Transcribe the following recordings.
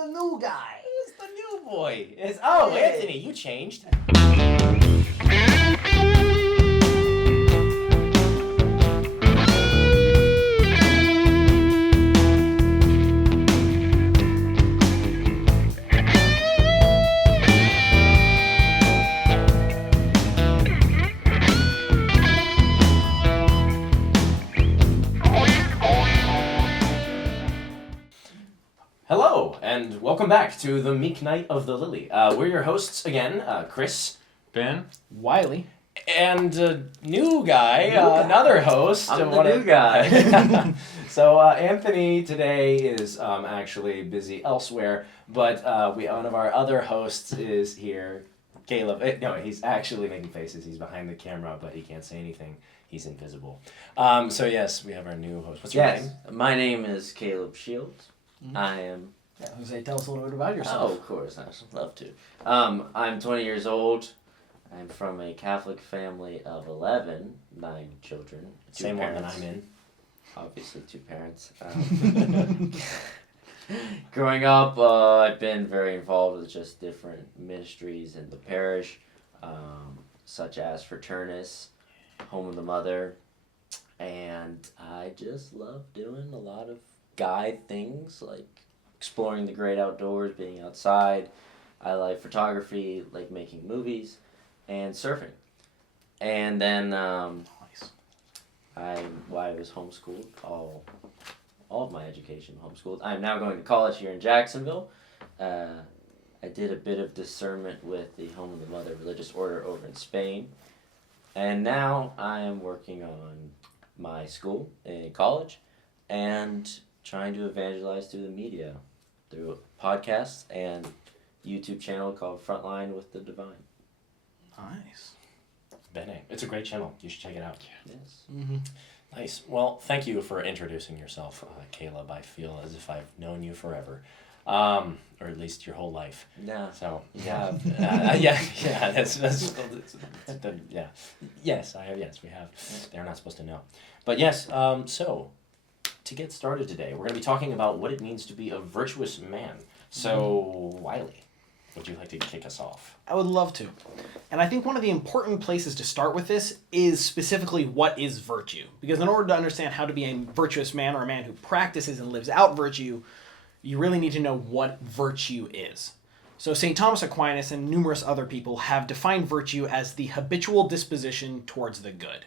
the new guy. Who's the new boy? Anthony, you changed. Hello, and welcome back to the Meek Knight of the Lily. We're your hosts again, Chris, Ben, Wiley, and new guy, another host. I'm the new guy. So Anthony today is actually busy elsewhere, but one of our other hosts is here, Caleb. No, he's actually making faces. He's behind the camera, but he can't say anything. He's invisible. So yes, we have our new host. What's your name? My name is Caleb Shields. Mm-hmm. I am... Yeah, Jose, tell us a little bit about yourself. Oh, of course, I'd love to. I'm 20 years old. I'm from a Catholic family of 11, 9 children. Same one that I'm in. Obviously, 2 parents. Growing up, I've been very involved with just different ministries in the parish, such as Fraternus, Home of the Mother, and I just love doing a lot of guide things, like exploring the great outdoors, being outside. I like photography, like making movies, and surfing. And then I was homeschooled, all of my education homeschooled. I'm now going to college here in Jacksonville. I did a bit of discernment with the Home of the Mother religious order over in Spain. And now I am working on my school in college and trying to evangelize through the media, through podcasts and YouTube channel called Frontline with the Divine. Nice. Bene. It's a great channel. You should check it out. Yes. Mm-hmm. Nice. Well, thank you for introducing yourself, Caleb. I feel as if I've known you forever, or at least your whole life. Yeah. So yeah, yeah. Yeah. Yes, I have. Yes, we have. They're not supposed to know, but yes. So, to get started today, we're going to be talking about what it means to be a virtuous man. So, Wiley, would you like to kick us off? I would love to. And I think one of the important places to start with this is specifically what is virtue. Because in order to understand how to be a virtuous man or a man who practices and lives out virtue, you really need to know what virtue is. So St. Thomas Aquinas and numerous other people have defined virtue as the habitual disposition towards the good.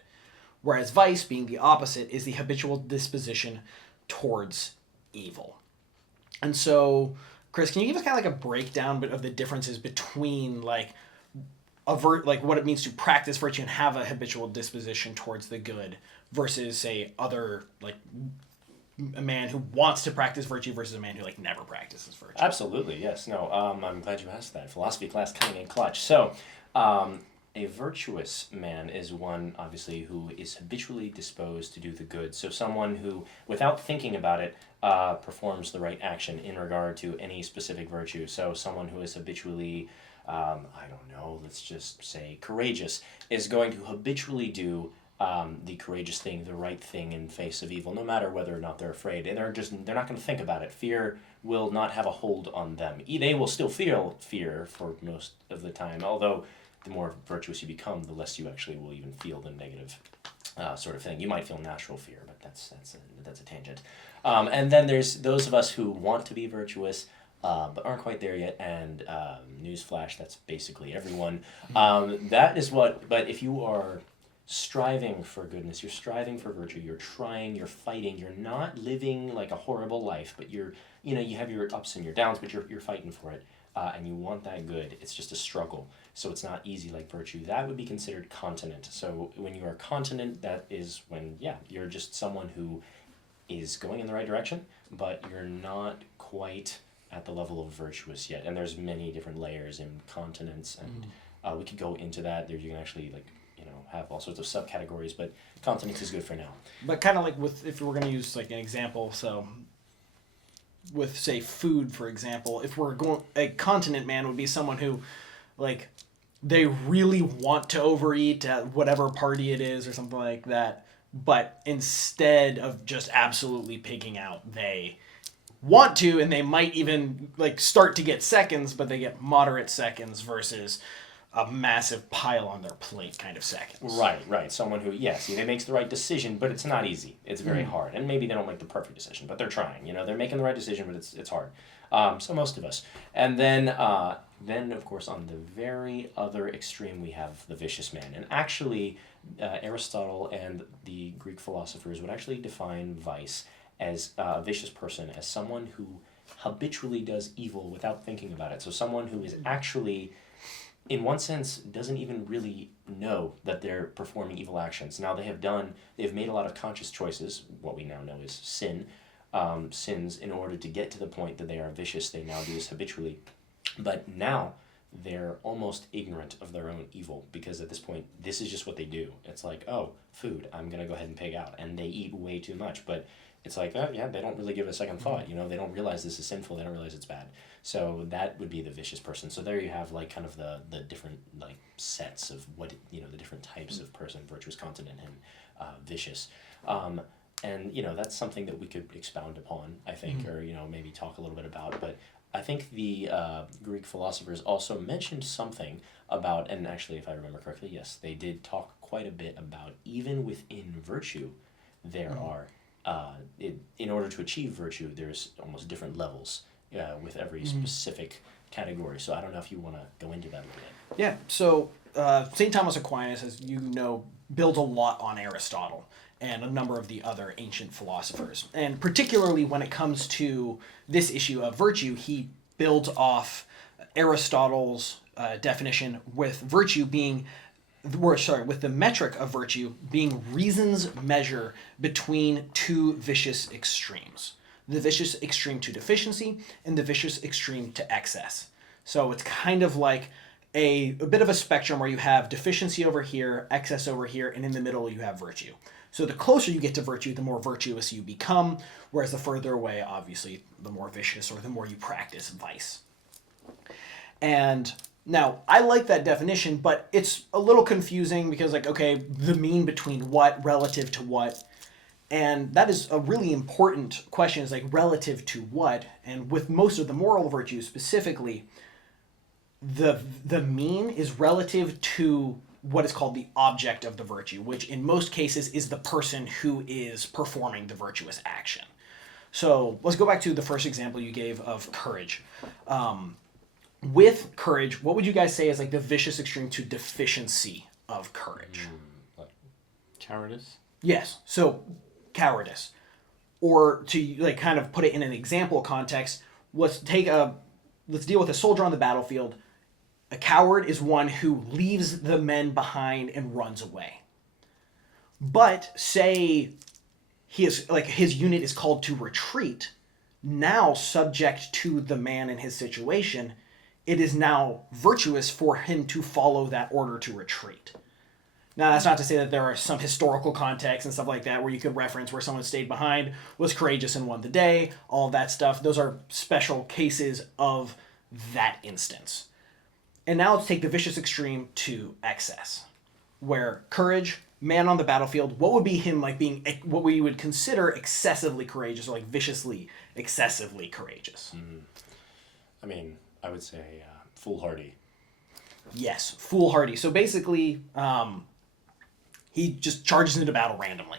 Whereas vice, being the opposite, is the habitual disposition towards evil. And so, Chris, can you give us kind of like a breakdown of the differences between like what it means to practice virtue and have a habitual disposition towards the good versus, say, other, like, a man who wants to practice virtue versus a man who, like, never practices virtue? Absolutely, yes. No, I'm glad you asked that. Philosophy class coming in clutch. So, a virtuous man is one, obviously, who is habitually disposed to do the good. So someone who, without thinking about it, performs the right action in regard to any specific virtue. So someone who is habitually, let's just say courageous, is going to habitually do the courageous thing, the right thing in face of evil, no matter whether or not they're afraid. And they're not going to think about it. Fear will not have a hold on them. They will still feel fear for most of the time, although the more virtuous you become, the less you actually will even feel the negative sort of thing. You might feel natural fear, but that's a tangent. And then there's those of us who want to be virtuous, but aren't quite there yet. And newsflash, that's basically everyone. That is what. But if you are striving for goodness, you're striving for virtue, you're trying, you're fighting, you're not living like a horrible life, but you have your ups and your downs, but you're fighting for it. And you want that good. It's just a struggle. So it's not easy like virtue. That would be considered continent. So when you are continent, that is when, you're just someone who is going in the right direction, but you're not quite at the level of virtuous yet. And there's many different layers in continents, and we could go into that. There you can actually have all sorts of subcategories, but continence is good for now. But kind of like if we're going to use like an example, so with, say, food, for example, if we're going, a continent man would be someone who, like, they really want to overeat at whatever party it is or something like that, but instead of just absolutely pigging out, they want to, and they might even like start to get seconds, but they get moderate seconds versus a massive pile on their plate kind of seconds. Right. Someone who, they makes the right decision, but it's not easy. It's very hard. And maybe they don't make the perfect decision, but they're trying. They're making the right decision, but it's hard. So most of us. And then, of course, on the very other extreme, we have the vicious man. And actually, Aristotle and the Greek philosophers would actually define vice as a vicious person as someone who habitually does evil without thinking about it. So someone who is actually, in one sense, doesn't even really know that they're performing evil actions. Now they've made a lot of conscious choices, what we now know is sins, in order to get to the point that they are vicious. They now do this habitually. But now they're almost ignorant of their own evil, because at this point, this is just what they do. It's like, oh, food, I'm going to go ahead and pig out. And they eat way too much. But it's like, they don't really give it a second thought. They don't realize this is sinful. They don't realize it's bad. So that would be the vicious person. So there you have like kind of the different like sets of what, the different types of person: virtuous, continent, and vicious. And that's something that we could expound upon, I think, or maybe talk a little bit about. But I think the Greek philosophers also mentioned something about, and actually, if I remember correctly, yes, they did talk quite a bit about even within virtue, there are, in order to achieve virtue, there's almost different levels with every specific category. So I don't know if you want to go into that a little bit. Yeah, so St. Thomas Aquinas, as you know, builds a lot on Aristotle and a number of the other ancient philosophers. And particularly when it comes to this issue of virtue, he builds off Aristotle's definition with virtue being, with the metric of virtue being reason's measure between two vicious extremes. The vicious extreme to deficiency and the vicious extreme to excess. So it's kind of like a bit of a spectrum where you have deficiency over here, excess over here, and in the middle you have virtue. So the closer you get to virtue, the more virtuous you become, whereas the further away, obviously, the more vicious or the more you practice vice. And now, I like that definition, but it's a little confusing because, like, okay, the mean between what, relative to what? And that is a really important question, is like, relative to what? And with most of the moral virtues specifically, the mean is relative to what is called the object of the virtue, which in most cases is the person who is performing the virtuous action. So let's go back to the first example you gave of courage. With courage, what would you guys say is like the vicious extreme to deficiency of courage? Cowardice? Yes, so cowardice. Or to like kind of put it in an example context, let's deal with a soldier on the battlefield. A coward is one who leaves the men behind and runs away. But say his unit is called to retreat, now subject to the man in his situation, it is now virtuous for him to follow that order to retreat. Now, that's not to say that there are some historical contexts and stuff like that where you could reference where someone stayed behind, was courageous and won the day, all of that stuff. Those are special cases of that instance. And now let's take the vicious extreme to excess, where courage, man on the battlefield, what would be him like being what we would consider excessively courageous, or like viciously, excessively courageous? I mean, I would say foolhardy. Yes, foolhardy. So basically, he just charges into battle randomly.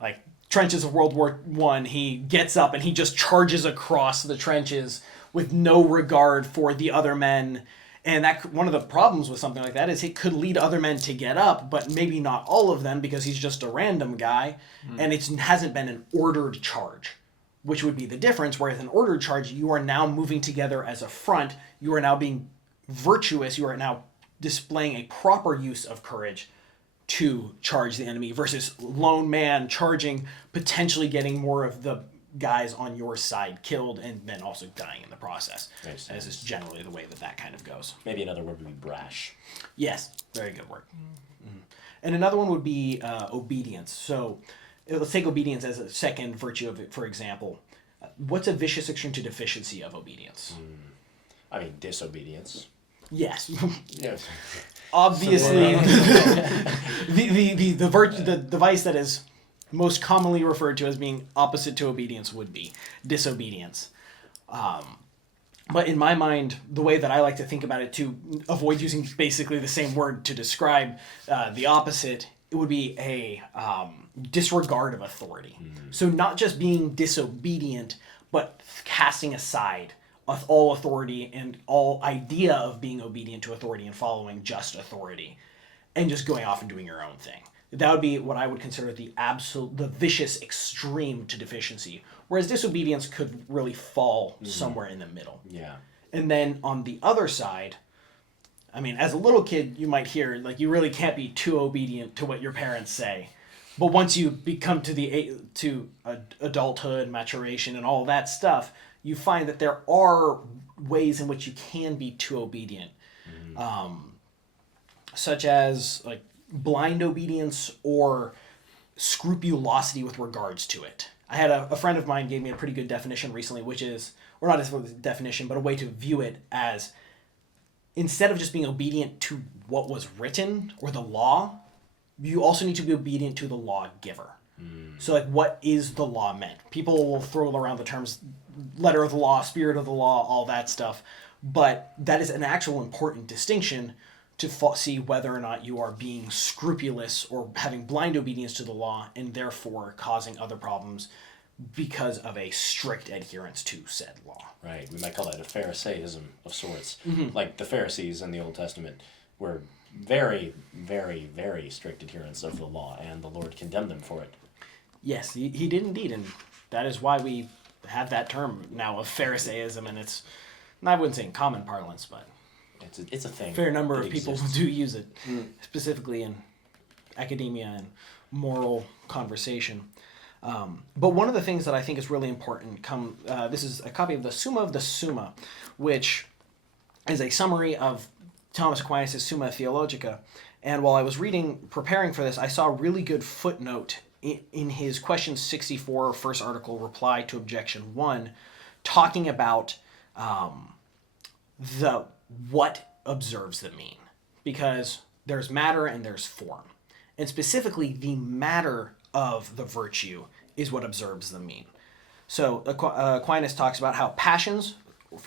Like trenches of World War I, he gets up and he just charges across the trenches with no regard for the other men. And that one of the problems with something like that is it could lead other men to get up, but maybe not all of them because he's just a random guy, and it hasn't been an ordered charge, which would be the difference. Whereas an ordered charge, you are now moving together as a front. You are now being virtuous. You are now displaying a proper use of courage to charge the enemy versus lone man charging, potentially getting more of the guys on your side killed and then also dying in the process. Makes This sense. is generally the way that kind of goes. Maybe another word would be brash. Yes, very good word. And another one would be obedience. So let's take obedience as a second virtue of it, for example. What's a vicious extreme to deficiency of obedience? I mean, disobedience. Yes. Yes. Obviously, the vice that is most commonly referred to as being opposite to obedience would be disobedience. But in my mind, the way that I like to think about it, to avoid using basically the same word to describe the opposite, it would be a disregard of authority. So not just being disobedient, but casting aside all authority and all idea of being obedient to authority and following just authority, and just going off and doing your own thing. That would be what I would consider the vicious extreme to deficiency, whereas disobedience could really fall somewhere in the middle. Yeah. And then on the other side, I mean, as a little kid, you might hear, like, you really can't be too obedient to what your parents say. But once you become to adulthood, maturation, and all that stuff, you find that there are ways in which you can be too obedient. Such as, like, blind obedience or scrupulosity with regards to it. I had a friend of mine gave me a pretty good definition recently, which is, or not as a definition, but a way to view it as, instead of just being obedient to what was written or the law, you also need to be obedient to the lawgiver. So, like, what is the law meant? People will throw around the terms letter of the law, spirit of the law, all that stuff, but that is an actual important distinction to see whether or not you are being scrupulous or having blind obedience to the law and therefore causing other problems because of a strict adherence to said law. Right. We might call that a Pharisaism of sorts. Like the Pharisees in the Old Testament were very, very, very strict adherents of the law, and the Lord condemned them for it. Yes, he did indeed, and that is why we have that term now of Pharisaism, and it's, I wouldn't say in common parlance, but It's a thing. fair number of that people exists. do use it, specifically in academia and moral conversation. But one of the things that I think is really important, this is a copy of the Summa, which is a summary of Thomas Aquinas' Summa Theologica. And while I was preparing for this, I saw a really good footnote in his question 64, first article, reply to objection 1, talking about what observes the mean. Because there's matter and there's form. And specifically, the matter of the virtue is what observes the mean. So Aquinas talks about how passions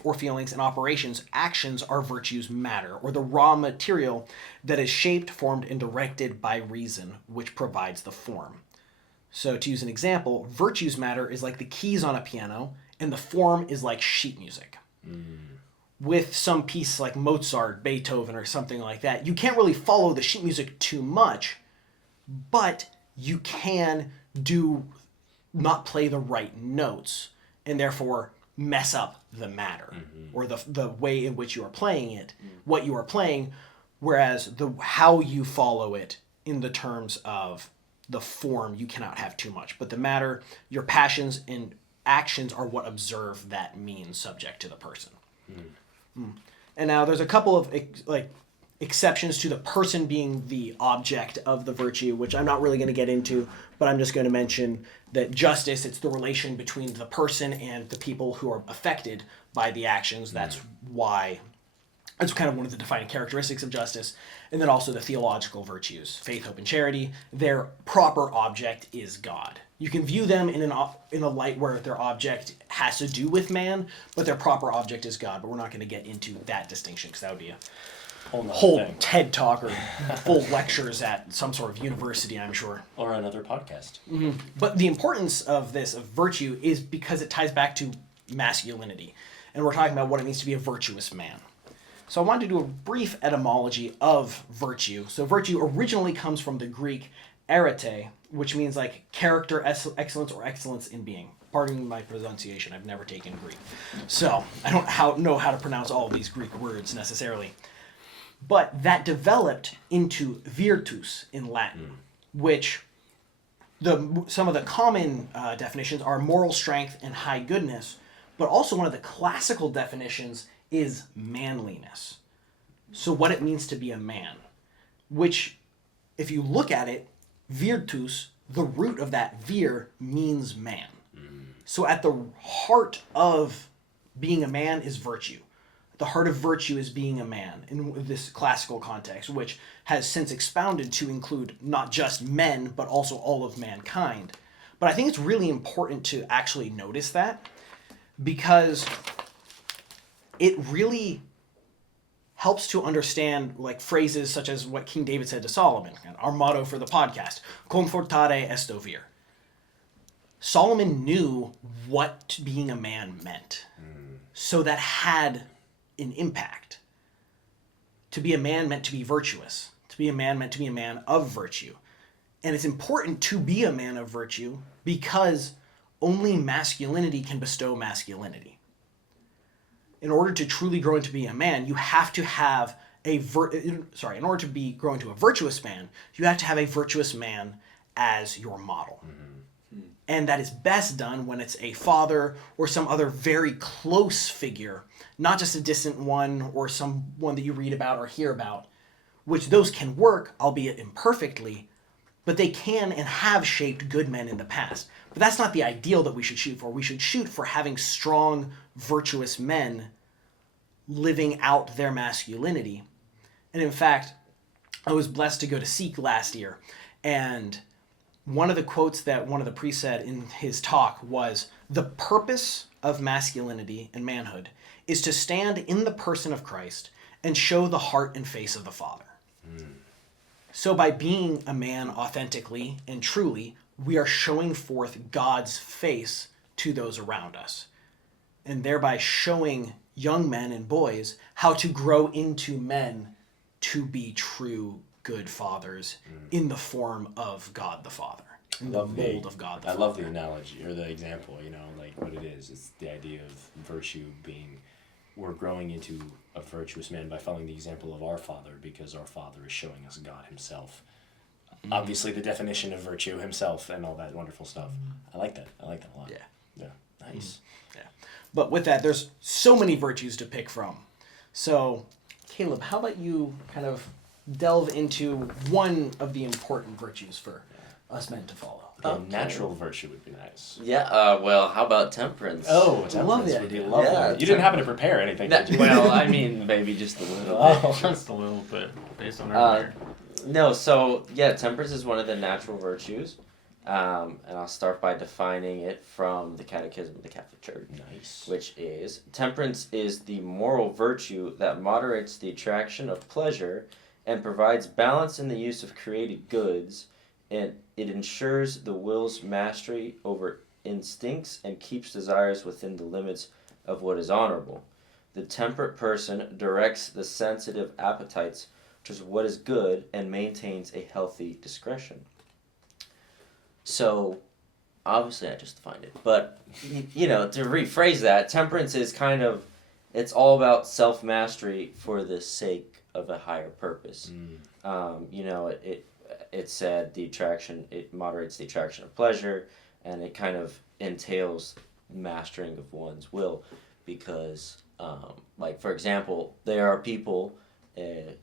or feelings and operations, actions, are virtues matter, or the raw material that is shaped, formed, and directed by reason, which provides the form. So to use an example, virtues matter is like the keys on a piano, and the form is like sheet music. With some piece like Mozart, Beethoven, or something like that, you can't really follow the sheet music too much, but you can not play the right notes, and therefore mess up the matter, or the way in which you are playing it, what you are playing, whereas how you follow it in the terms of the form, you cannot have too much. But the matter, your passions and actions are what observe that mean subject to the person. And now there's a couple of exceptions to the person being the object of the virtue, which I'm not really going to get into, but I'm just going to mention that justice, it's the relation between the person and the people who are affected by the actions. That's why, it's kind of one of the defining characteristics of justice. And then also the theological virtues, faith, hope, and charity. Their proper object is God. You can view them in a light where their object has to do with man, but their proper object is God. But we're not going to get into that distinction, because that would be a whole thing. TED Talk or full lectures at some sort of university, I'm sure. Or another podcast. But the importance of virtue, is because it ties back to masculinity. And we're talking about what it means to be a virtuous man. So I wanted to do a brief etymology of virtue. So virtue originally comes from the Greek arete, which means like character, excellence, or excellence in being. Pardon my pronunciation, I've never taken Greek. So I don't know how to pronounce all of these Greek words necessarily. But that developed into virtus in Latin, which some of the common definitions are moral strength and high goodness, but also one of the classical definitions is manliness. So what it means to be a man, which, if you look at it, virtus, the root of that vir means man. So at the heart of being a man is virtue. At the heart of virtue is being a man in this classical context, which has since expounded to include not just men, but also all of mankind. But I think it's really important to actually notice that, because it really helps to understand like phrases such as what King David said to Solomon, our motto for the podcast, confortare est ovir. Solomon knew what being a man meant. So that had an impact. To be a man meant to be virtuous. To be a man meant to be a man of virtue. And it's important to be a man of virtue because only masculinity can bestow masculinity. In order to truly grow into being a man, you have to have in order to be grow into a virtuous man, you have to have a virtuous man as your model. And that is best done when it's a father or some other very close figure, not just a distant one or someone that you read about or hear about, which those can work, albeit imperfectly, but they can and have shaped good men in the past. But that's not the ideal that we should shoot for. We should shoot for having strong, virtuous men living out their masculinity. And in fact, I was blessed to go to Sikh last year, and one of the quotes that one of the priests said in his talk was, the purpose of masculinity and manhood is to stand in the person of Christ and show the heart and face of the Father. So by being a man authentically and truly, we are showing forth God's face to those around us, and thereby showing young men and boys how to grow into men to be true good fathers in the form of God the Father, in the mold of God the Father. I love the analogy or the example, like what it is. It's the idea of virtue being, we're growing into a virtuous man by following the example of our Father, because our Father is showing us God himself. Obviously the definition of virtue himself and all that wonderful stuff. I like that a lot. Yeah. Nice. Yeah. But with that, there's so many virtues to pick from. So, Caleb, how about you kind of delve into one of the important virtues for us men to follow? Natural virtue would be nice. Yeah, well, how about temperance? Oh, temperance the would be idea. lovely. Yeah, You didn't happen to prepare anything, did you? Well, I mean, maybe just a little bit. Oh. Just a little bit based on earlier. No, so, yeah, temperance is one of the natural virtues. And I'll start by defining it from the Catechism of the Catholic Church. Nice. Which is, temperance is the moral virtue that moderates the attraction of pleasure and provides balance in the use of created goods, and it ensures the will's mastery over instincts and keeps desires within the limits of what is honorable. The temperate person directs the sensitive appetites towards what is good and maintains a healthy discretion. So, obviously I just defined it, but, to rephrase that, temperance is it's all about self-mastery for the sake of a higher purpose. It said it moderates the attraction of pleasure, and it kind of entails mastering of one's will, because, for example, there are people,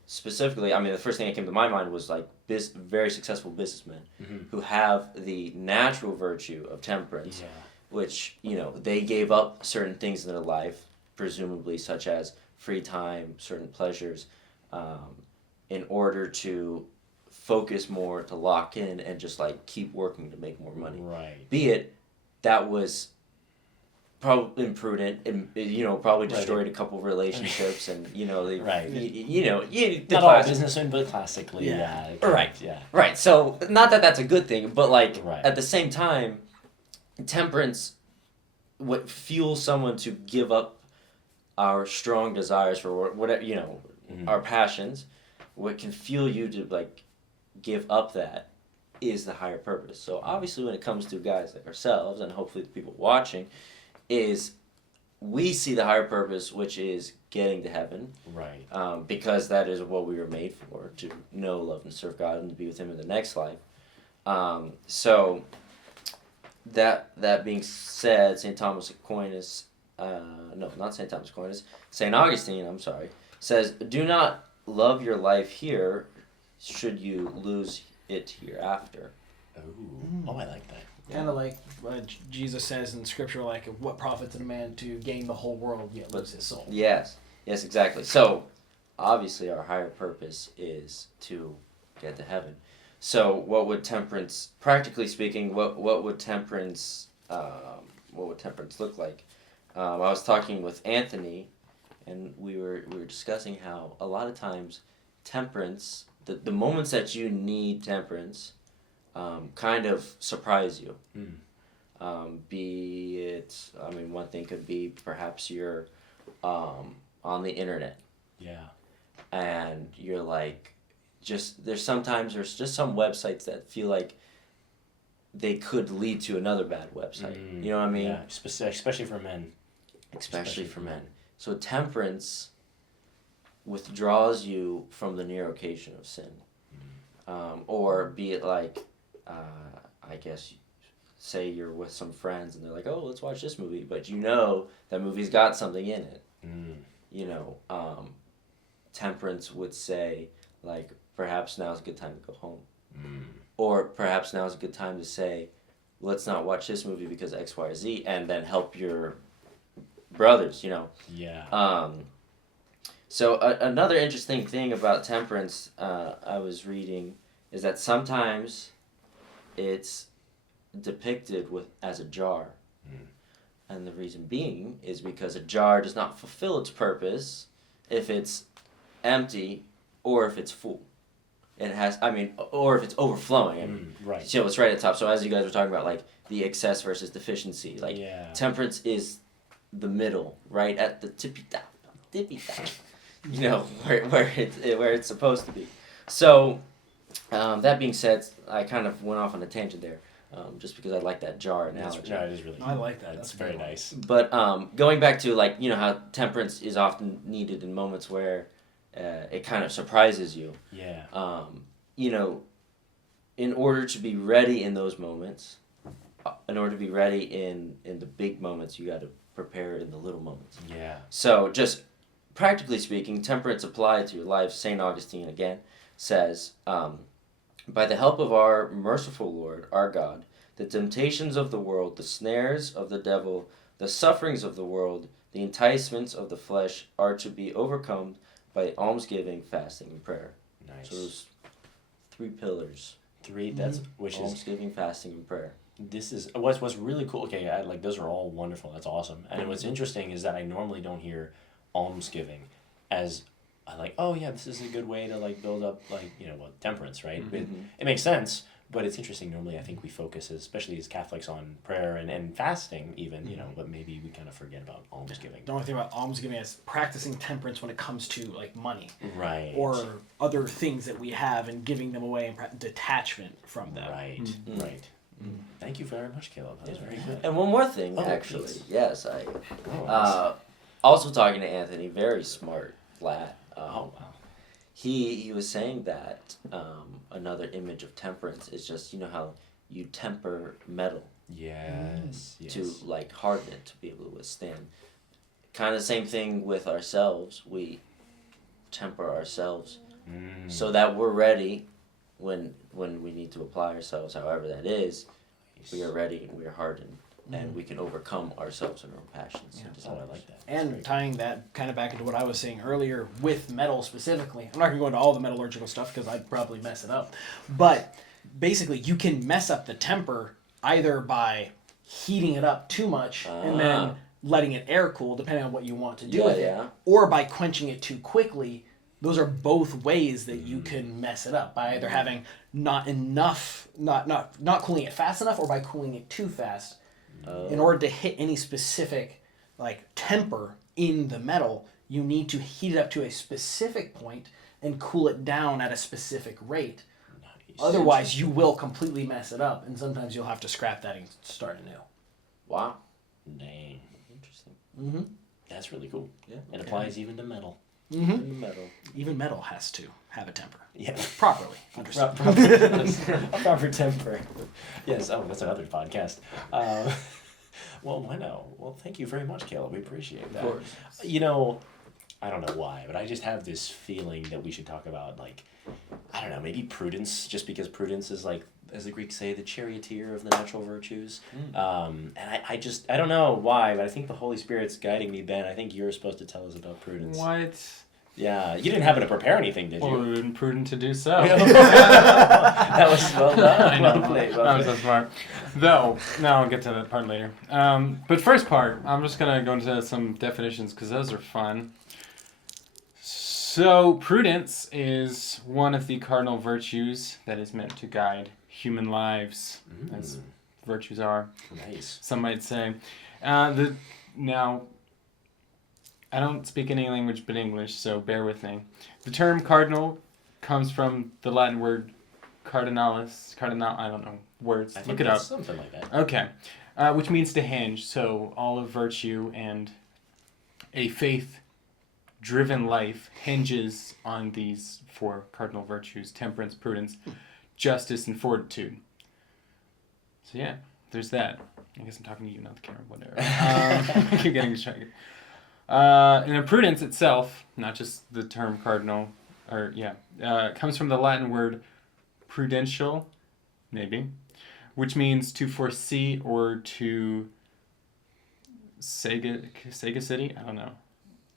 specifically, the first thing that came to my mind was very successful businessmen who have the natural virtue of temperance, which, they gave up certain things in their life, presumably such as free time, certain pleasures, in order to focus more, to lock in, and just keep working to make more money. Right. Be it that was probably imprudent, and probably destroyed a couple relationships, and Not all businessmen, but classically, Right. Yeah. Right. So not that that's a good thing, but Right. at the same time, temperance, what fuels someone to give up our strong desires for whatever our passions, what can fuel you to give up that is the higher purpose. So obviously, when it comes to guys like ourselves, and hopefully the people watching, is we see the higher purpose, which is getting to heaven. Right. Because that is what we were made for, to know, love, and serve God, and to be with Him in the next life. So that being said, St. Thomas Aquinas, not St. Thomas Aquinas, St. Augustine, I'm sorry, says, "Do not love your life here, should you lose it hereafter." Oh, I like that. Kind of like what Jesus says in Scripture, what profits a man to gain the whole world yet lose his soul. Yes. Yes, exactly. So, obviously, our higher purpose is to get to heaven. So, what would temperance, practically speaking, what would temperance look like? I was talking with Anthony, and we were discussing how a lot of times temperance, the moments that you need temperance, kind of surprise you. Be it, I mean, one thing could be perhaps you're on the internet Yeah. and you're like, there's just some websites that feel like they could lead to another bad website. You know what I mean? Yeah, especially for men. Especially for men. So temperance withdraws you from the near occasion of sin. Or be it like, I guess, say you're with some friends and they're like, oh, let's watch this movie, but you know that movie's got something in it. You know, temperance would say, like, perhaps now's a good time to go home. Or perhaps now's a good time to say, let's not watch this movie because X, Y, or Z, and then help your brothers, you know. Yeah. So another interesting thing about temperance I was reading is that sometimes it's depicted as a jar. And the reason being is because a jar does not fulfill its purpose if it's empty or if it's full. Or if it's overflowing. Right. So it's right at the top. So as you guys were talking about, like, the excess versus deficiency, like, temperance is the middle, right at the tippy top. You know, where it's supposed to be. So, that being said, I kind of went off on a tangent there, just because I like that jar analogy. No, it is really. I like that. That's very nice. But going back to, like, you know, how temperance is often needed in moments where it kind of surprises you. Yeah. You know, in order to be ready in those moments, in order to be ready in the big moments, you got to prepare in the little moments. Yeah. So, just practically speaking, temperance applied to your life, St. Augustine again says, by the help of our merciful Lord, our God, the temptations of the world, the snares of the devil, the sufferings of the world, the enticements of the flesh are to be overcome by almsgiving, fasting, and prayer. Nice. So those 3 pillars. Which is almsgiving, fasting, and prayer. this is what's really cool. Okay, like those are all wonderful. That's awesome. And what's interesting is that I normally don't hear almsgiving as like, oh yeah, this is a good way to like build up like temperance, right? It makes sense, but it's interesting. Normally, I think we focus, especially as Catholics, on prayer and fasting, even but maybe we kind of forget about almsgiving. The only thing about almsgiving is practicing temperance when it comes to like money, Right. or other things that we have and giving them away and detachment from them. Right. Right. Thank you very much, Caleb. That was very good. And one more thing, Oh, actually. please. Yes, Nice. also talking to Anthony, very smart lad. Oh wow. He was saying that another image of temperance is just, you know how you temper metal Yes. to like harden it to be able to withstand. Kind of the same thing with ourselves. We temper ourselves so that we're ready when we need to apply ourselves, however that is. We are ready and we are hardened. And we can overcome ourselves and our own passions. And Oh, I desires. like that. And tying that kind of back into what I was saying earlier with metal specifically, I'm not going to go into all the metallurgical stuff because I'd probably mess it up. But basically, you can mess up the temper either by heating it up too much and then letting it air cool, depending on what you want to do with it, or by quenching it too quickly. Those are both ways that you can mess it up, by either having not cooling it fast enough, or by cooling it too fast. In order to hit any specific like temper in the metal, you need to heat it up to a specific point and cool it down at a specific rate. Nice. Otherwise, you will completely mess it up, and sometimes you'll have to scrap that and start anew. Wow. Dang. Interesting. That's really cool. Yeah. It applies even to metal. In the metal. Even metal has to have a temper. Yeah. Properly. Understood. Proper temper. Yes. Oh, that's another podcast. Well, I know. Well, thank you very much, Caleb. We appreciate that. Of course. I don't know why, but I just have this feeling that we should talk about, like, I don't know, maybe Prudence, just because Prudence is like as the Greeks say, the charioteer of the natural virtues. And I don't know why, but I think the Holy Spirit's guiding me, Ben. I think you're supposed to tell us about prudence. What? Yeah, you didn't happen to prepare anything, did you? Well, it would have been prudent to do so. That was well done. I know. Well played. That was so smart. Though, now I'll get to that part later. But first part, I'm just going to go into some definitions because those are fun. So, prudence is one of the cardinal virtues that is meant to guide human lives, as virtues are. Nice. Some might say. Now, I don't speak any language but English, so bear with me. The term cardinal comes from the Latin word cardinalis. I don't know words. I think Look it that's up. something like that. Okay. Which means to hinge. So all of virtue and a faith-driven life hinges on these 4 cardinal virtues: temperance, prudence, justice, and fortitude. So yeah, there's that. I guess I'm talking to you, not the camera, whatever. I keep getting distracted. And then prudence itself, not just the term cardinal, comes from the Latin word prudential, maybe, which means to foresee or to sagacity. I don't know.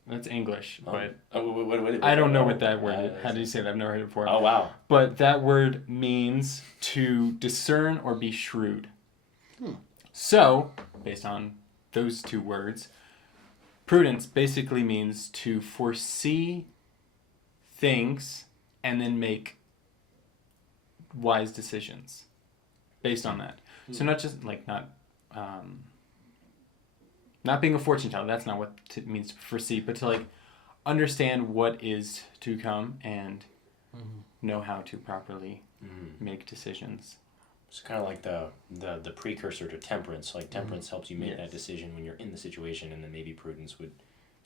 That's English, but I don't know what that word is. How do you say that? I've never heard it before. Oh, wow. But that word means to discern or be shrewd. So, based on those 2 words, prudence basically means to foresee things and then make wise decisions based on that. So not just not being a fortune teller, that's not what it means to foresee, but to understand what is to come and know how to properly make decisions. It's kind of like the precursor to temperance. Like temperance helps you make that decision when you're in the situation, and then maybe prudence would.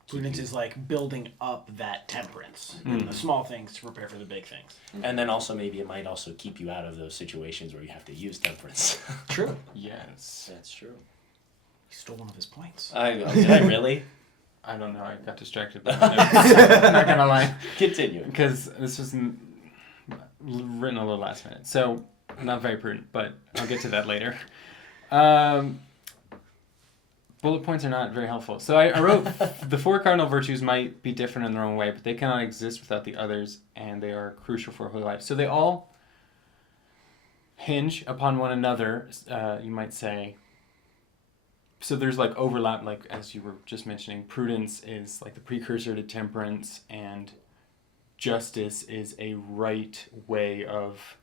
Prudence is like building up that temperance in the small things to prepare for the big things. And then also maybe it might also keep you out of those situations where you have to use temperance. True. Yes. That's true. He stole one of his points. Did I really? I don't know. I got distracted by the notes. I'm not going to lie. Continue. Because this was written a little last minute. So, not very prudent, but I'll get to that later. Bullet points are not very helpful. So I wrote the 4 cardinal virtues might be different in their own way, but they cannot exist without the others, and they are crucial for holy life. So they all hinge upon one another, you might say. So there's overlap, as you were just mentioning. Prudence is the precursor to temperance, and justice is a right way of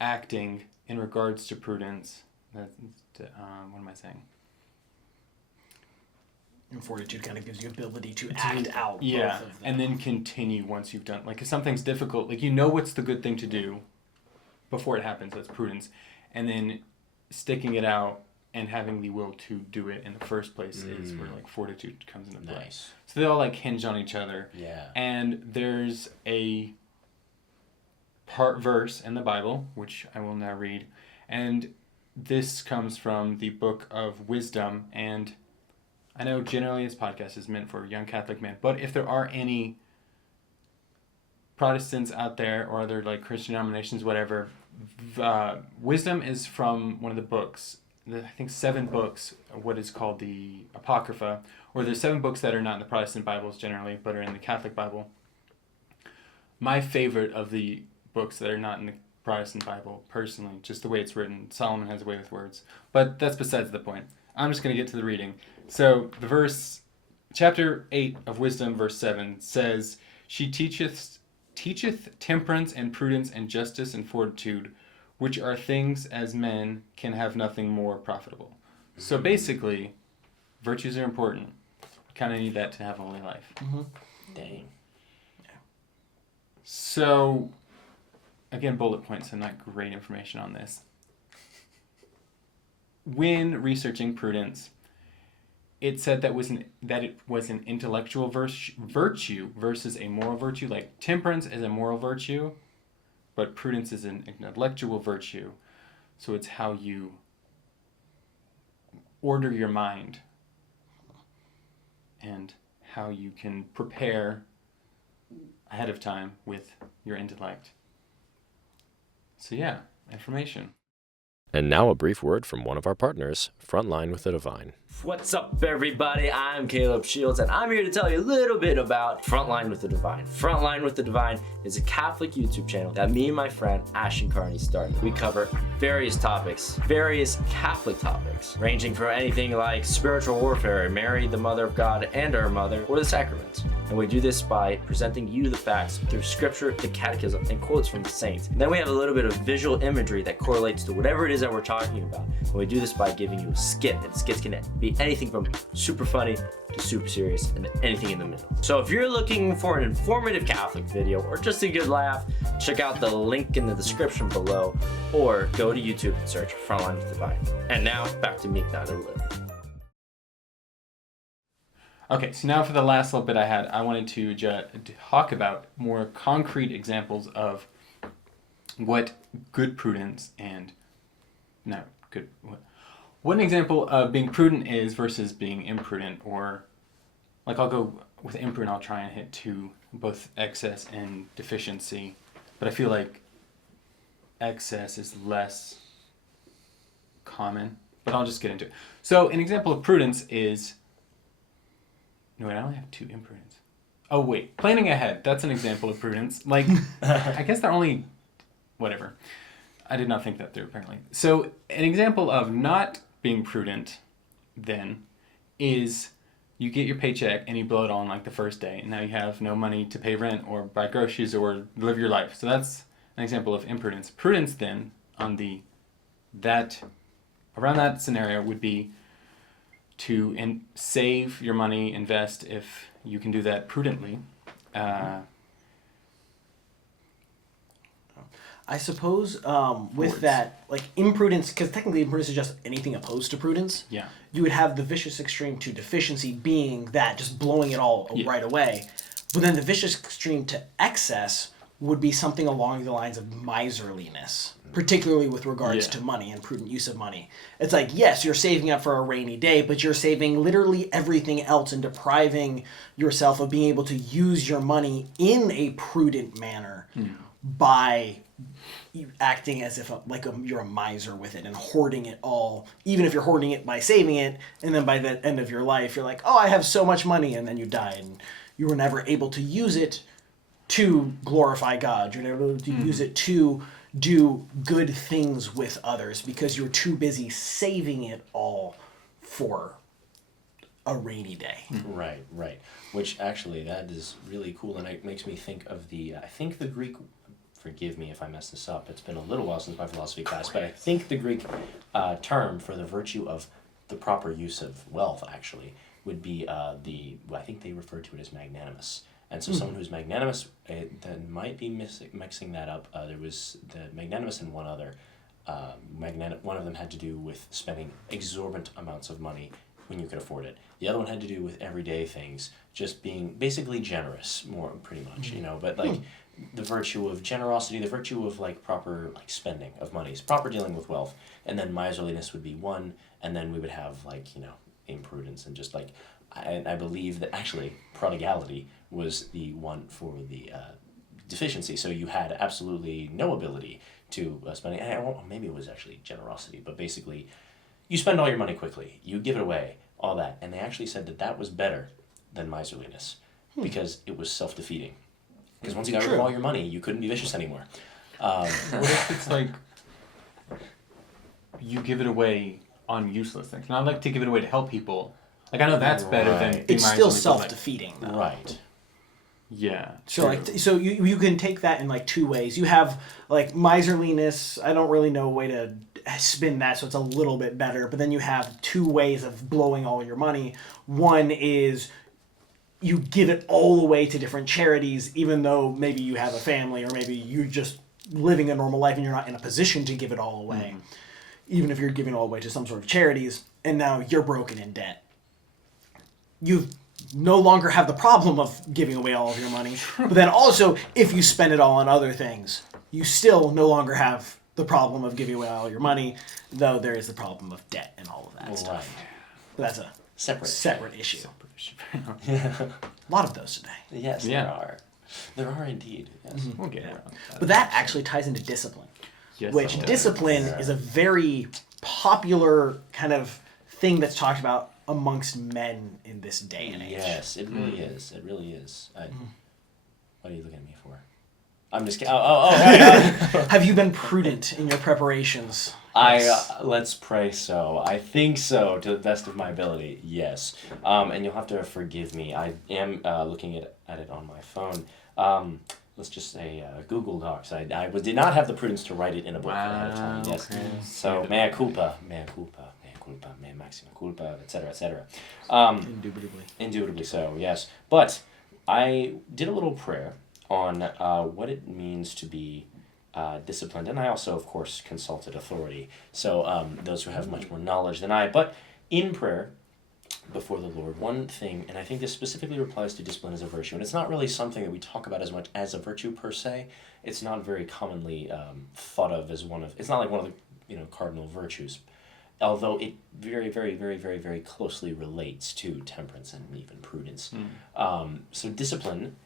acting in regards to prudence. What am I saying? And fortitude kind of gives you ability to act out both of them. And then continue once you've done. If something's difficult, you know what's the good thing to do before it happens. That's prudence. And then sticking it out and having the will to do it in the first place is where fortitude comes into play. Nice. So they all hinge on each other. Yeah. And there's a verse in the Bible, which I will now read, and this comes from the book of Wisdom. And I know generally this podcast is meant for young Catholic men, but if there are any Protestants out there or other Christian denominations, whatever, Wisdom is from one of the books. I think 7 books, what is called the Apocrypha, or there's 7 books that are not in the Protestant Bibles generally, but are in the Catholic Bible. My favorite of the books that are not in the Protestant Bible, personally, just the way it's written. Solomon has a way with words. But that's besides the point. I'm just going to get to the reading. So the verse, chapter 8 of Wisdom, verse 7, says, "She teacheth temperance and prudence and justice and fortitude, which are things as men can have nothing more profitable." So basically, virtues are important. You kind of need that to have a holy life. Dang. So, again, bullet points, so not great information on this. When researching prudence, it said that it was an intellectual virtue versus a moral virtue. Temperance is a moral virtue, but prudence is an intellectual virtue. So it's how you order your mind and how you can prepare ahead of time with your intellect. So yeah, information. And now a brief word from one of our partners, Frontline with the Divine. What's up, everybody? I'm Caleb Shields, and I'm here to tell you a little bit about Frontline with the Divine. Frontline with the Divine is a Catholic YouTube channel that me and my friend Ashton Carney started. We cover various topics, various Catholic topics, ranging from anything like spiritual warfare, Mary, the Mother of God, and our Mother, or the sacraments. And we do this by presenting you the facts through scripture, the catechism, and quotes from the saints. And then we have a little bit of visual imagery that correlates to whatever it is that we're talking about. And we do this by giving you a skit, and skits can be anything from super funny to super serious and anything in the middle. So if you're looking for an informative Catholic video or just a good laugh, check out the link in the description below, or go to YouTube and search Frontline with the Divine. And now back to Meek Knight. Okay, so now for the last little bit I wanted to talk about more concrete examples of what good prudence and what an example of being prudent is versus being imprudent, or like I'll go with imprudent, I'll try and hit to both excess and deficiency, but I feel like excess is less common, but I'll just get into it. So an example of prudence is, no wait, I only have two imprudence. Oh wait, planning ahead, that's an example of prudence. Like, I guess they're only, whatever. I did not think that through, apparently. So an example of not being prudent then is you get your paycheck and you blow it on like the first day, and now you have no money to pay rent or buy groceries or live your life. So that's an example of imprudence. Prudence then on around that scenario would be to save your money, invest if you can do that prudently. I suppose with that, like imprudence, because technically imprudence is just anything opposed to prudence. Yeah. You would have the vicious extreme to deficiency being that, just blowing it all right away. But then the vicious extreme to excess would be something along the lines of miserliness, particularly with regards to money and prudent use of money. It's like, yes, you're saving up for a rainy day, but you're saving literally everything else and depriving yourself of being able to use your money in a prudent manner by acting as if you're a miser with it and hoarding it all, even if you're hoarding it by saving it, and then by the end of your life you're like, oh, I have so much money, and then you die and you were never able to use it to glorify God. You're never able to use it to do good things with others because you're too busy saving it all for a rainy day. Right. Which actually, that is really cool, and it makes me think of I think the Greek, forgive me if I mess this up, it's been a little while since my philosophy class, but I think the Greek term for the virtue of the proper use of wealth actually would be I think they refer to it as magnanimous. And so someone who's magnanimous, then might be mixing that up. There was the magnanimous and one other. One of them had to do with spending exorbitant amounts of money when you could afford it. The other one had to do with everyday things, just being basically generous, more pretty much, But like the virtue of generosity, the virtue of like proper like spending of money, proper dealing with wealth, and then miserliness would be one, and then we would have like imprudence and just like. I believe that actually prodigality was the one for the deficiency. So you had absolutely no ability to spend it. Maybe it was actually generosity, but basically you spend all your money quickly. You give it away, all that. And they actually said that was better than miserliness because it was self-defeating. Because once you got rid of all your money, you couldn't be vicious anymore. What if it's like you give it away on useless things? And I like to give it away to help people. Like, I know that's better than... It's still self-defeating, though. Right. Yeah. So, so you can take that in, like, two ways. You have, like, miserliness. I don't really know a way to spin that, so it's a little bit better. But then you have two ways of blowing all your money. One is you give it all away to different charities, even though maybe you have a family or maybe you're just living a normal life and you're not in a position to give it all away. Even if you're giving it all away to some sort of charities, and now you're broken in debt. You no longer have the problem of giving away all of your money. But then also, if you spend it all on other things, you still no longer have the problem of giving away all your money, though there is the problem of debt and all of that stuff. But that's a separate issue. A lot of those today. Yes, there are. There are indeed. Yes. We'll get around that. But that actually ties into discipline. Yes, which it does. discipline is a very popular kind of thing that's talked about amongst men in this day and age. Yes, it really is. It really is. What are you looking at me for? I'm just kidding. Have you been prudent in your preparations? Let's pray so. I think so, to the best of my ability. Yes. And you'll have to forgive me. I am looking at it on my phone. Let's just say Google Docs. I did not have the prudence to write it in a book ahead of time. Yes. Okay. So mea culpa, mea maxima culpa, etc., etc. Indubitably so. Yes. But I did a little prayer on what it means to be disciplined, and I also, of course, consulted authority. So those who have much more knowledge than I. But in prayer, before the Lord, one thing, and I think this specifically applies to discipline as a virtue, and it's not really something that we talk about as much as a virtue per se. It's not very commonly thought of as one of. It's not like one of the cardinal virtues, although it very, very, very, very, very closely relates to temperance and even prudence. So discipline,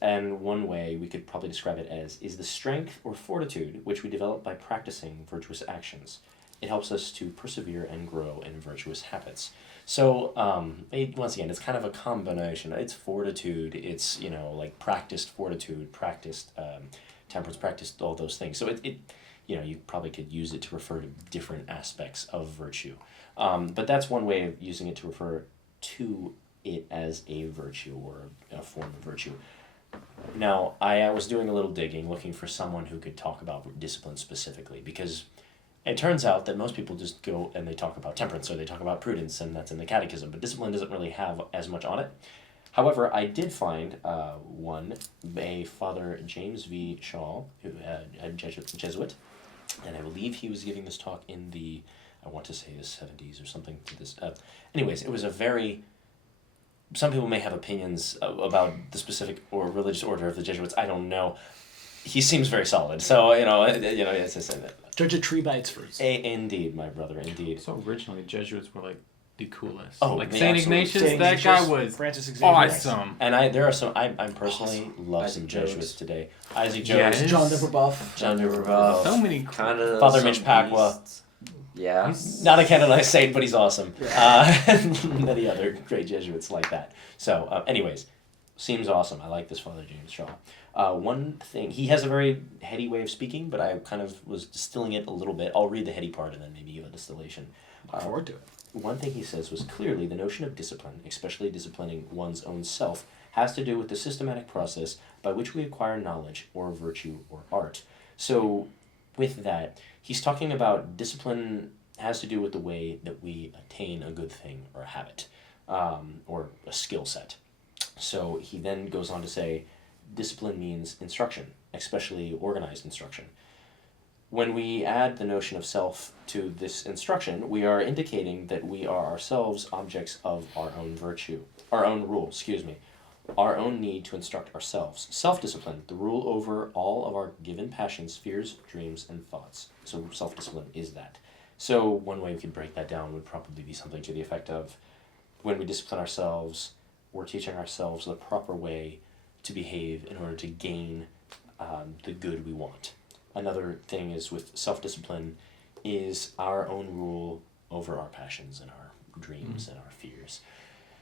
and one way we could probably describe it as, is the strength or fortitude which we develop by practicing virtuous actions. It helps us to persevere and grow in virtuous habits. So once again, it's kind of a combination. It's fortitude. It's like practiced fortitude, practiced temperance, practiced all those things. So it you probably could use it to refer to different aspects of virtue. But that's one way of using it to refer to it as a virtue or a form of virtue. Now, I was doing a little digging, looking for someone who could talk about discipline specifically, because it turns out that most people just go and they talk about temperance or they talk about prudence, and that's in the catechism, but discipline doesn't really have as much on it. However, I did find a Father James V. Shaw, who a Jesuit, and I believe he was giving this talk in the, I want to say the 70s or something to this. Anyways, it was a very, some people may have opinions about the specific or religious order of the Jesuits. I don't know. He seems very solid. So, it's just Judge a tree by its fruits. Indeed, my brother, indeed. So originally, Jesuits were like the coolest. Oh, like the Saint absolute- Ignatius, Saint that guy was Francis Xavier. awesome. And there are some, I personally love Isaac some Jones. Jesuits today. Isaac Jones, Yes. John Deverbuff. John Deverbuff, So many cool. Kind of Father Mitch Pacwa. Yeah. Not a canonized saint, but he's awesome. And many other great Jesuits like that. So, anyways, seems awesome. I like this Father James Shaw. One thing, he has a very heady way of speaking, but I kind of was distilling it a little bit. I'll read the heady part and then maybe give a distillation. Look forward to it. One thing he says was, clearly the notion of discipline, especially disciplining one's own self, has to do with the systematic process by which we acquire knowledge or virtue or art. So with that, he's talking about discipline has to do with the way that we attain a good thing or a habit or a skill set. So he then goes on to say, discipline means instruction, especially organized instruction. When we add the notion of self to this instruction, we are indicating that we are ourselves objects of our own virtue, our own rule, our own need to instruct ourselves. Self-discipline, the rule over all of our given passions, fears, dreams, and thoughts. So self-discipline is that. So one way we could break that down would probably be something to the effect of, when we discipline ourselves, we're teaching ourselves the proper way to behave in order to gain the good we want. Another thing is with self-discipline is our own rule over our passions and our dreams and our fears.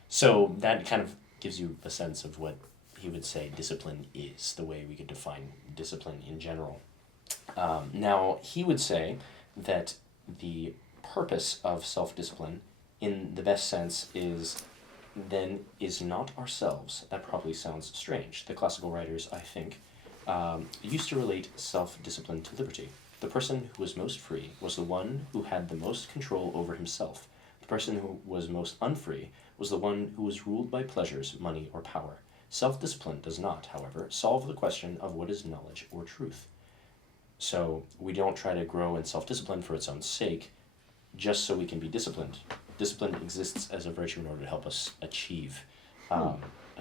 So that kind of gives you a sense of what he would say discipline is, the way we could define discipline in general. Now, he would say that the purpose of self-discipline, in the best sense, is not ourselves. That probably sounds strange. The classical writers, I think, used to relate self-discipline to liberty. The person who was most free was the one who had the most control over himself. The person who was most unfree was the one who was ruled by pleasures, money, or power. Self-discipline does not, however, solve the question of what is knowledge or truth. So we don't try to grow in self-discipline for its own sake, just so we can be disciplined. Discipline exists as a virtue in order to help us achieve a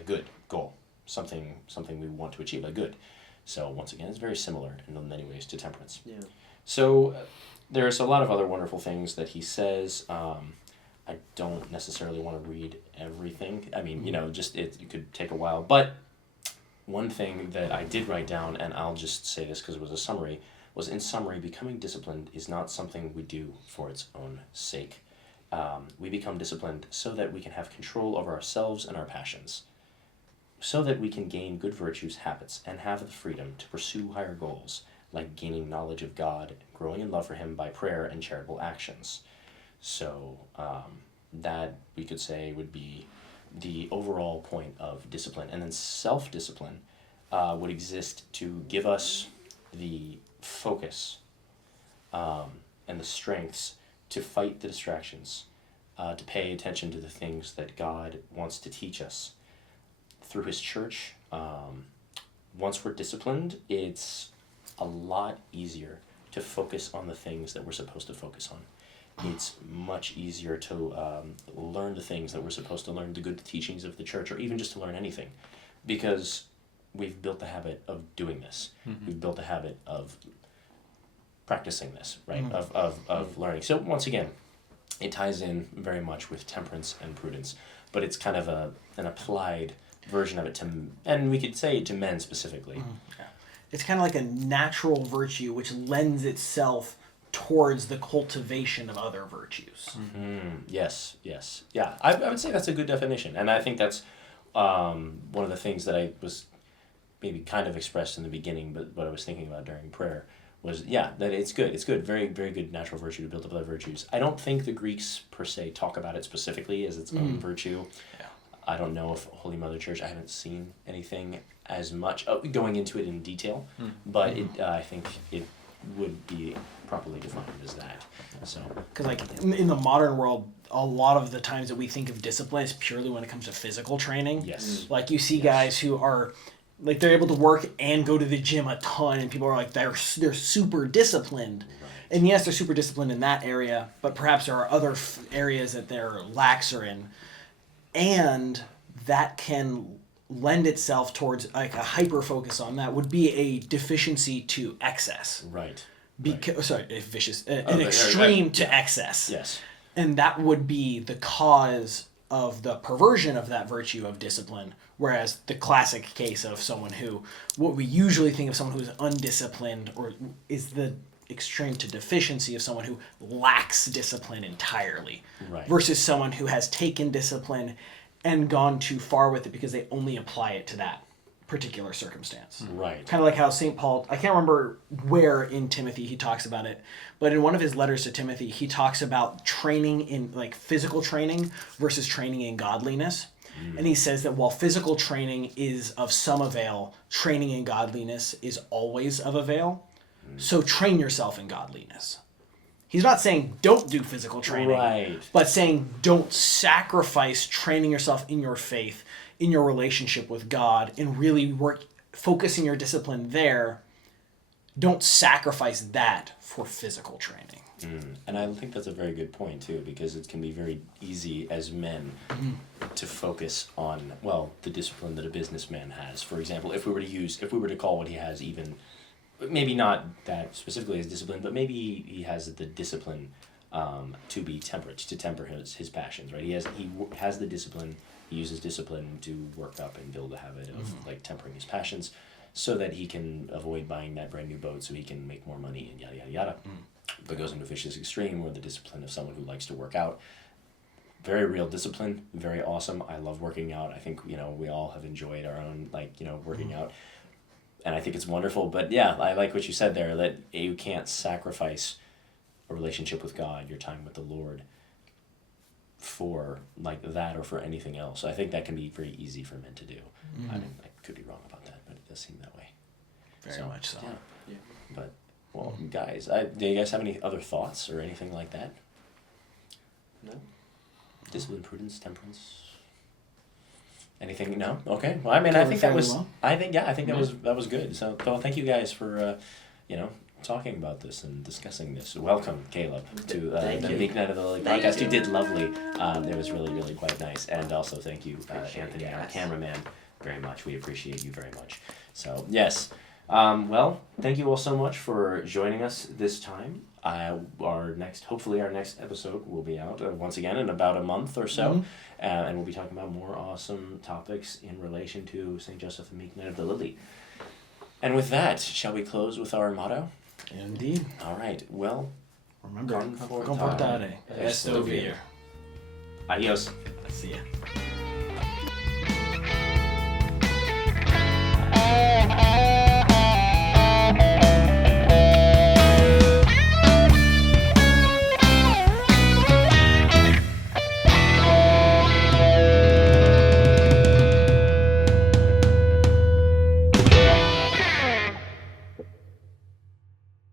good goal, something we want to achieve, a good. So once again, it's very similar in many ways to temperance. Yeah. So there's a lot of other wonderful things that he says. I don't necessarily want to read everything. I mean, it could take a while. But one thing that I did write down, and I'll just say this because it was a summary, was, in summary, becoming disciplined is not something we do for its own sake. We become disciplined so that we can have control over ourselves and our passions, so that we can gain good virtues, habits, and have the freedom to pursue higher goals, like gaining knowledge of God and growing in love for Him by prayer and charitable actions. So that, we could say, would be the overall point of discipline. And then self-discipline would exist to give us the focus and the strengths to fight the distractions, to pay attention to the things that God wants to teach us through His church. Once we're disciplined, it's a lot easier to focus on the things that we're supposed to focus on. It's much easier to learn the things that we're supposed to learn, the good teachings of the church, or even just to learn anything, because we've built the habit of doing this. Mm-hmm. We've built the habit of practicing this, right? Mm-hmm. Of learning. So once again, it ties in very much with temperance and prudence, but it's kind of an applied version of it and we could say to men specifically. Mm-hmm. Yeah. It's kind of like a natural virtue which lends itself towards the cultivation of other virtues. Mm-hmm. Yes. Yeah, I would say that's a good definition. And I think that's one of the things that I was maybe kind of expressed in the beginning, but what I was thinking about during prayer was, that it's good. It's good. Very, very good natural virtue to build up other virtues. I don't think the Greeks, per se, talk about it specifically as its own virtue. Yeah. I don't know if Holy Mother Church, I haven't seen anything as much going into it in detail, but I think it would be properly defined as that. So, because like in the modern world, a lot of the times that we think of discipline is purely when it comes to physical training. Yes. Like you see guys who are like they're able to work and go to the gym a ton, and people are like they're super disciplined. Right. And yes, they're super disciplined in that area, but perhaps there are other areas that they're laxer in, and that can lend itself towards like a hyper focus on that would be a deficiency to excess. Right. Because an extreme to excess. Yes. And that would be the cause of the perversion of that virtue of discipline. Whereas the classic case of someone who, what we usually think of someone who is undisciplined, or is the extreme to deficiency of someone who lacks discipline entirely. Right. Versus someone who has taken discipline and gone too far with it because they only apply it to that particular circumstance. Right. Kind of like how St. Paul, I can't remember where in Timothy he talks about it, but in one of his letters to Timothy, he talks about training in like physical training versus training in godliness. And he says that while physical training is of some avail, training in godliness is always of avail. So train yourself in godliness. He's not saying don't do physical training, right, but saying don't sacrifice training yourself in your faith, in your relationship with God, and really focusing your discipline there. Don't sacrifice that for physical training. And I think that's a very good point too, because it can be very easy as men to focus on, the discipline that a businessman has. For example, if we were to call what he has even, maybe not that specifically as discipline, but maybe he has the discipline to be temperate, to temper his passions, right? He has the discipline. He uses discipline to work up and build a habit of like tempering his passions, so that he can avoid buying that brand new boat, so he can make more money and yada yada yada. But goes into a vicious extreme where the discipline of someone who likes to work out. Very real discipline, very awesome. I love working out. I think we all have enjoyed our own working out. And I think it's wonderful, but I like what you said there, that you can't sacrifice a relationship with God, your time with the Lord, for like that or for anything else. I think that can be very easy for men to do. I mean, I could be wrong about that, but it does seem that way. Very much so. Yeah. But, guys, do you guys have any other thoughts or anything like that? No? Discipline, prudence, temperance? Anything? No? Okay. Well, I mean, I think that was that was good. So, well, thank you guys for, talking about this and discussing this. Welcome, Caleb, to the Meek Knight of the Lily podcast. You did lovely. It was really, really quite nice. And also thank you, Anthony, our cameraman, very much. We appreciate you very much. So, yes. Thank you all so much for joining us this time. Hopefully our next episode will be out once again in about a month or so. And we'll be talking about more awesome topics in relation to St. Joseph and Meek Knight of the Lily. And with that, shall we close with our motto? Indeed. All right. Well, Remember, Confortare comportare est est ovir. Adios. See ya.